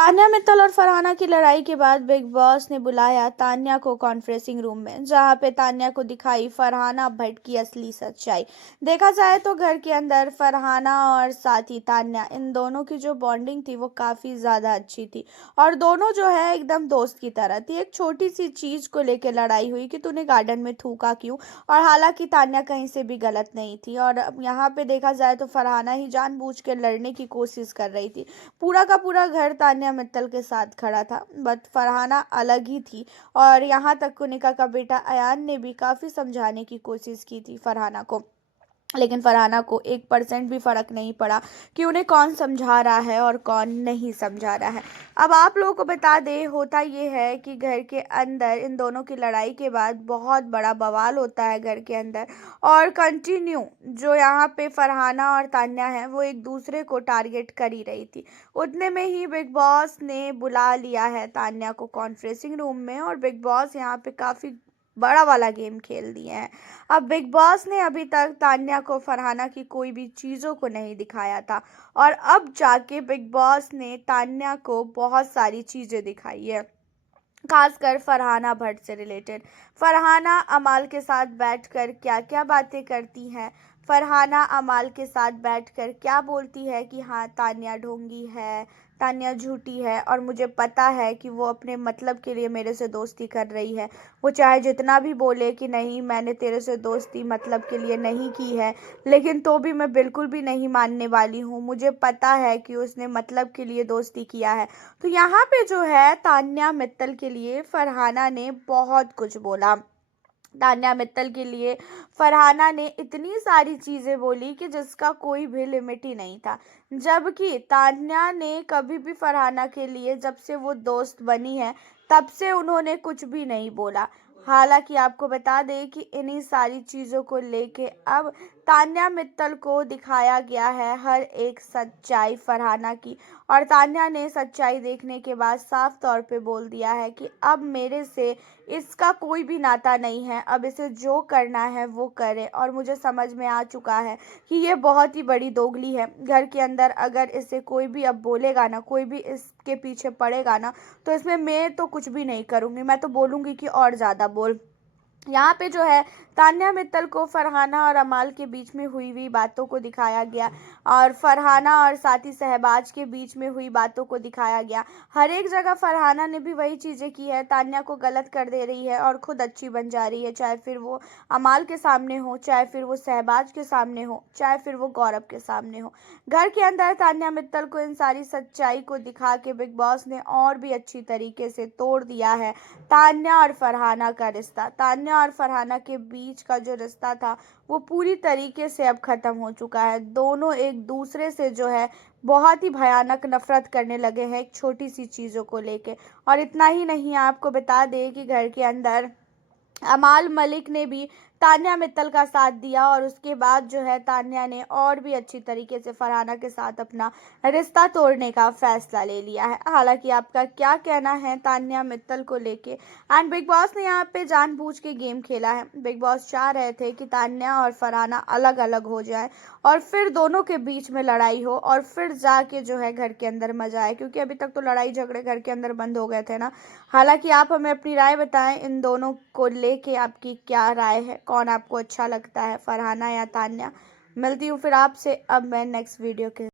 तान्या मित्तल और फरहाना की लड़ाई के बाद बिग बॉस ने बुलाया तान्या को कॉन्फ्रेंसिंग रूम में, जहां पे तान्या को दिखाई फरहाना भट्ट की असली सच्चाई। देखा जाए तो घर के अंदर फरहाना और साथ ही तान्या, इन दोनों की जो बॉन्डिंग थी वो काफी ज्यादा अच्छी थी और दोनों जो है एकदम दोस्त की तरह थी। एक छोटी सी चीज को लेकर लड़ाई हुई कि तूने गार्डन में थूका क्यों, और हालांकि तान्या कहीं से भी गलत नहीं थी। और अब यहाँ पे देखा जाए तो फरहाना ही जानबूझ के लड़ने की कोशिश कर रही थी। पूरा का पूरा घर तान्या मित्तल के साथ खड़ा था, बट फरहाना अलग ही थी। और यहाँ तक कुनिका का बेटा अयान ने भी काफी समझाने की कोशिश की थी फरहाना को, लेकिन फरहाना को 1% भी फर्क नहीं पड़ा कि उन्हें कौन समझा रहा है और कौन नहीं समझा रहा है। अब आप लोगों को बता दें, होता ये है कि घर के अंदर इन दोनों की लड़ाई के बाद बहुत बड़ा बवाल होता है घर के अंदर, और कंटिन्यू जो यहाँ पे फरहाना और तान्या है वो एक दूसरे को टारगेट कर ही रही थी। उतने में ही बिग बॉस ने बुला लिया है तान्या को कॉन्फ्रेंसिंग रूम में, और बिग बॉस यहाँ पे काफ़ी बड़ा वाला गेम खेल दिए हैं। अब बिग बॉस ने अभी तक तान्या को फरहाना की कोई भी चीज़ों को नहीं दिखाया था, और अब जाके बिग बॉस ने तान्या को बहुत सारी चीज़ें दिखाई है, खासकर फरहाना भट्ट से रिलेटेड। फरहाना अमाल के साथ बैठकर क्या क्या बातें करती हैं, फरहाना अमाल के साथ बैठकर क्या बोलती है कि हाँ तान्या ढोंगी है, तान्या झूठी है, और मुझे पता है कि वो अपने मतलब के लिए मेरे से दोस्ती कर रही है। वो चाहे जितना भी बोले कि नहीं मैंने तेरे से दोस्ती मतलब के लिए नहीं की है, लेकिन तो भी मैं बिल्कुल भी नहीं मानने वाली हूँ। मुझे पता है कि उसने मतलब के लिए दोस्ती किया है। तो यहाँ पे जो है तान्या मित्तल के लिए फरहाना ने बहुत कुछ बोला। तान्या मित्तल के लिए फरहाना ने इतनी सारी चीज़ें बोली कि जिसका कोई भी लिमिट ही नहीं था। जबकि तान्या ने कभी भी फरहाना के लिए, जब से वो दोस्त बनी है तब से उन्होंने कुछ भी नहीं बोला। हालांकि आपको बता दें कि इन्हीं सारी चीज़ों को लेके अब तान्या मित्तल को दिखाया गया है हर एक सच्चाई फरहाना की, और तान्या ने सच्चाई देखने के बाद साफ तौर पे बोल दिया है कि अब मेरे से इसका कोई भी नाता नहीं है, अब इसे जो करना है वो करे। और मुझे समझ में आ चुका है कि ये बहुत ही बड़ी दोगली है घर के अंदर। अगर इसे कोई भी अब बोलेगा ना, कोई भी इसके पीछे पड़ेगा ना, तो इसमें मैं तो कुछ भी नहीं करूँगी, मैं तो बोलूँगी कि और ज़्यादा बोल। यहाँ पे जो है तान्या मित्तल को फरहाना और अमाल के बीच में हुई बातों को दिखाया गया, और फरहाना और साथी सहबाज के बीच में हुई बातों को दिखाया गया। हर एक जगह फरहाना ने भी वही चीज़ें की है, तान्या को गलत कर दे रही है और खुद अच्छी बन जा रही है, चाहे फिर वो अमाल के सामने हो, चाहे फिर वो सहबाज के सामने हो, चाहे फिर वो गौरव के सामने हो। घर के अंदर तान्या मित्तल को इन सारी सच्चाई को दिखा के बिग बॉस ने और भी अच्छी तरीके से तोड़ दिया है तान्या और फरहाना का रिश्ता। तान्या और फरहाना के बीच का जो रिश्ता था वो पूरी तरीके से अब खत्म हो चुका है। दोनों एक दूसरे से जो है बहुत ही भयानक नफरत करने लगे हैं एक छोटी सी चीज़ों को लेके। और इतना ही नहीं, आपको बता दें कि घर के अंदर अमाल मलिक ने भी तान्या मित्तल का साथ दिया, और उसके बाद जो है तान्या ने और भी अच्छी तरीके से फरहाना के साथ अपना रिश्ता तोड़ने का फैसला ले लिया है। हालांकि आपका क्या कहना है तान्या मित्तल को लेके? एंड बिग बॉस ने यहाँ पे जानबूझ के गेम खेला है। बिग बॉस चाह रहे थे कि तान्या और फरहाना अलग अलग हो जाए और फिर दोनों के बीच में लड़ाई हो, और फिर जाके जो है घर के अंदर मजा आए, क्योंकि अभी तक तो लड़ाई झगड़े घर के अंदर बंद हो गए थे ना। हालांकि आप हमें अपनी राय बताएं, इन दोनों को लेके आपकी क्या राय है, कौन आपको अच्छा लगता है, फरहाना या तान्या? मिलती हूँ फिर आपसे अब मैं नेक्स्ट वीडियो के